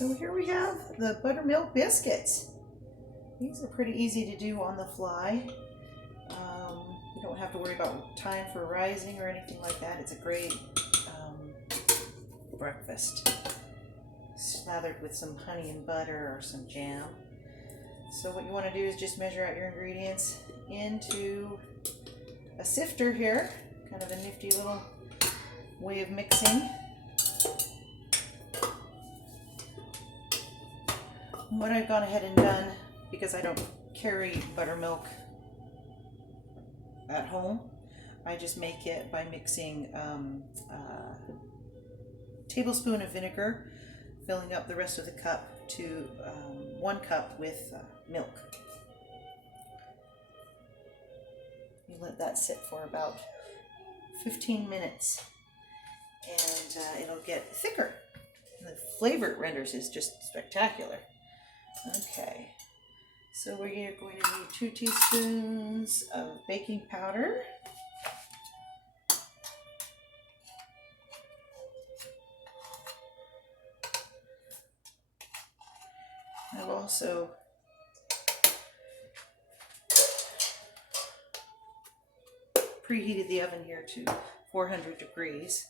So here we have the buttermilk biscuits. These are pretty easy to do on the fly. You don't have to worry about time for rising or anything like that. It's a great breakfast, slathered with some honey and butter or some jam. So what you want to do is just measure out your ingredients into a sifter here, kind of a nifty little way of mixing. What I've gone ahead and done, because I don't carry buttermilk at home, I just make it by mixing a tablespoon of vinegar, filling up the rest of the cup to 1 cup with milk. You let that sit for about 15 minutes and it'll get thicker. The flavor it renders is just spectacular. Okay, so we're going to need 2 teaspoons of baking powder. I've also preheated the oven here to 400 degrees.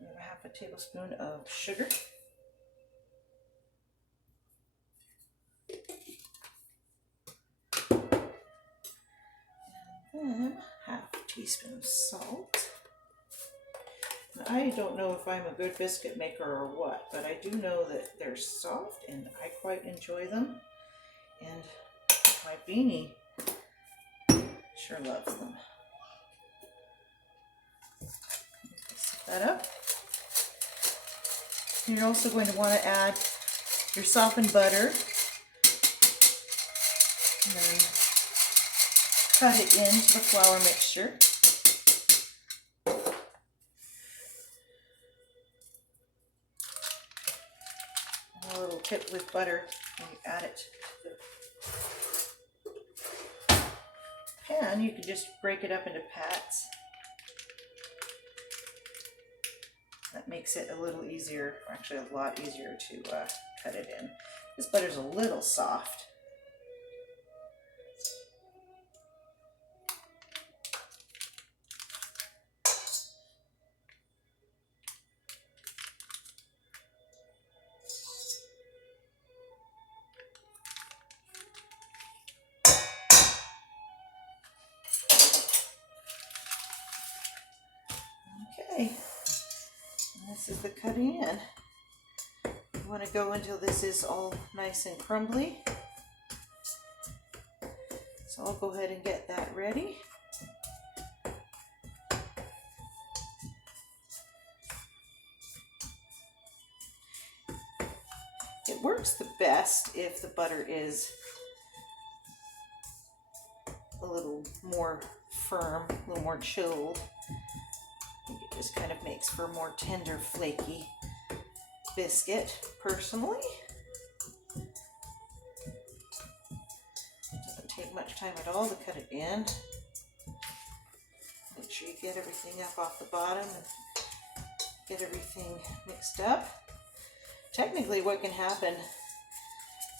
We have a 1/2 tablespoon of sugar. And 1/2 teaspoon of salt. Now, I don't know if I'm a good biscuit maker or what, but I do know that they're soft and I quite enjoy them. And my beanie sure loves them. Set that up. You're also going to want to add your softened butter. And then cut it into the flour mixture. And a little tip with butter when you add it to the pan, you can just break it up into pats. That makes it a little easier, or actually a lot easier to cut it in. This butter's a little soft. Okay, and this is the cutting in. You want to go until this is all nice and crumbly. So I'll go ahead and get that ready. It works the best if the butter is a little more firm, a little more chilled. I think it just kind of makes for a more tender, flaky biscuit, personally. Doesn't take much time at all to cut it in. Make sure you get everything up off the bottom and get everything mixed up. Technically, what can happen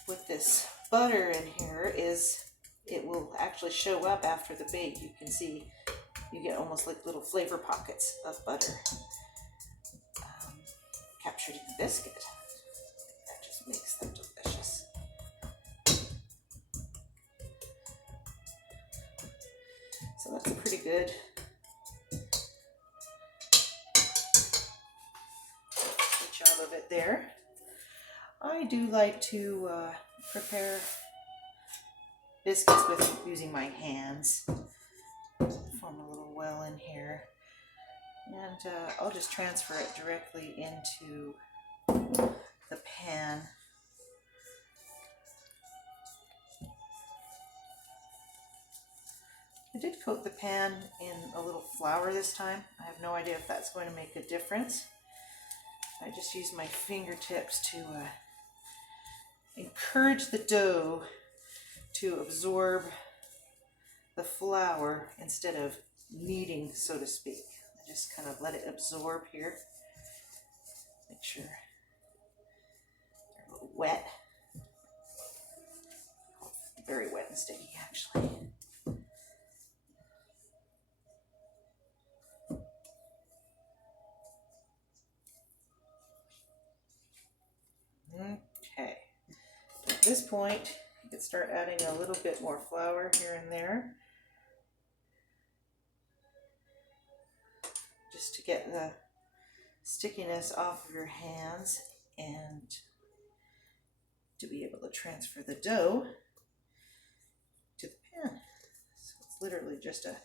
with this butter in here is it will actually show up after the bake. You can see you get almost like little flavor pockets of butter captured in the biscuit. That just makes them delicious. So that's pretty good. Good job of it there. I do like to prepare biscuits with using my hands. Form a little well in here, and I'll just transfer it directly into the pan. I did coat the pan in a little flour this time. I have no idea if that's going to make a difference. I just use my fingertips to encourage the dough to absorb the flour instead of kneading, so to speak. I just kind of let it absorb here. Make sure sticky actually. Okay, at this point you can start adding a little bit more flour here and there, just to get the stickiness off of your hands and to be able to transfer the dough to the pan. So it's literally just a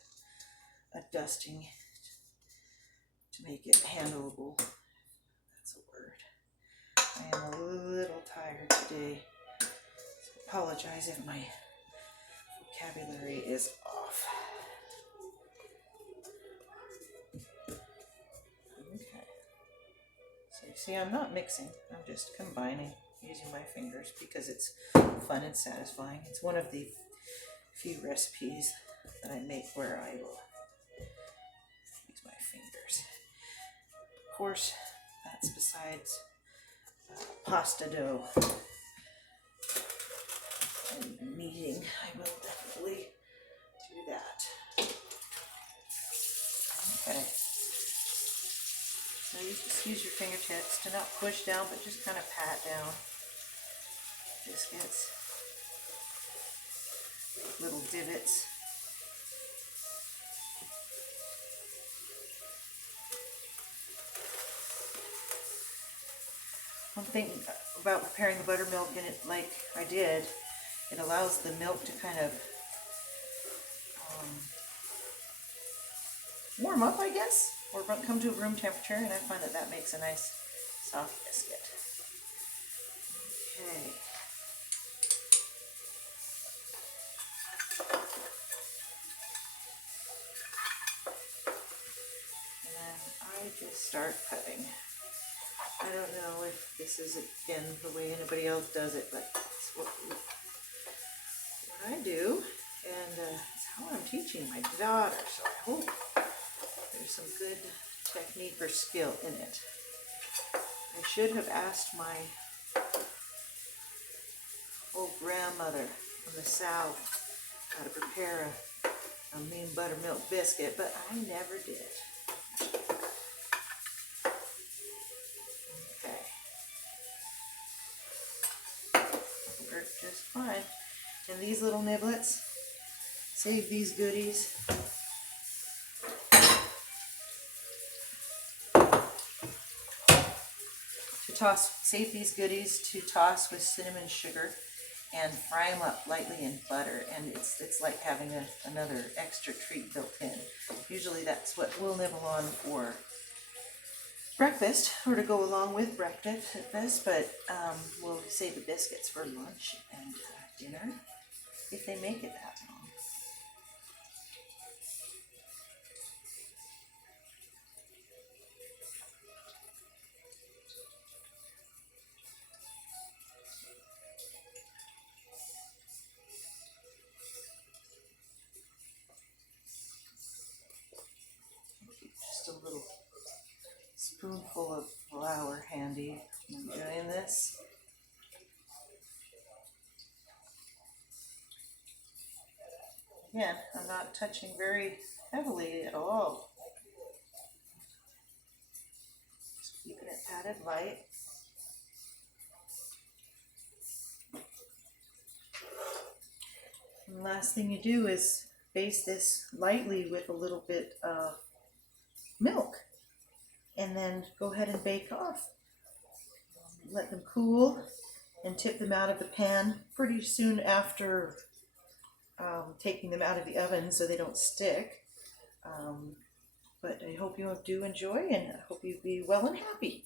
dusting to make it handleable. That's a word. I am a little tired today, so apologize if my vocabulary is off. Okay. So you see, I'm not mixing, I'm just combining using my fingers because it's fun and satisfying. It's one of the few recipes that I make where I will use my fingers. Of course, that's besides pasta dough and kneading. I will definitely do that. Okay. So you just use your fingertips to not push down, but just kind of pat down biscuits. Little divots. One thing about preparing the buttermilk in it like I did, it allows the milk to kind of warm up, I guess, or come to room temperature, and I find that that makes a nice soft biscuit. Okay. And then I just start cutting. I don't know if this is, again, the way anybody else does it, but it's what I do, and it's how I'm teaching my daughter, so I hope there's some good technique or skill in it. I should have asked my old grandmother from the South how to prepare a mean buttermilk biscuit, but I never did. Just fine. And these little niblets, save these goodies. To toss, save these goodies to toss with cinnamon sugar and fry them up lightly in butter. And it's like having another extra treat built in. Usually that's what we'll nibble on for breakfast, or to go along with breakfast, but we'll save the biscuits for lunch and dinner if they make it that long. Just a little spoonful of flour handy when doing this. Again, I'm not touching very heavily at all. Just keeping it patted light. And the last thing you do is baste this lightly with a little bit of milk, and then go ahead and bake off. Let them cool and tip them out of the pan pretty soon after taking them out of the oven so they don't stick. But I hope you do enjoy, and I hope you be well and happy.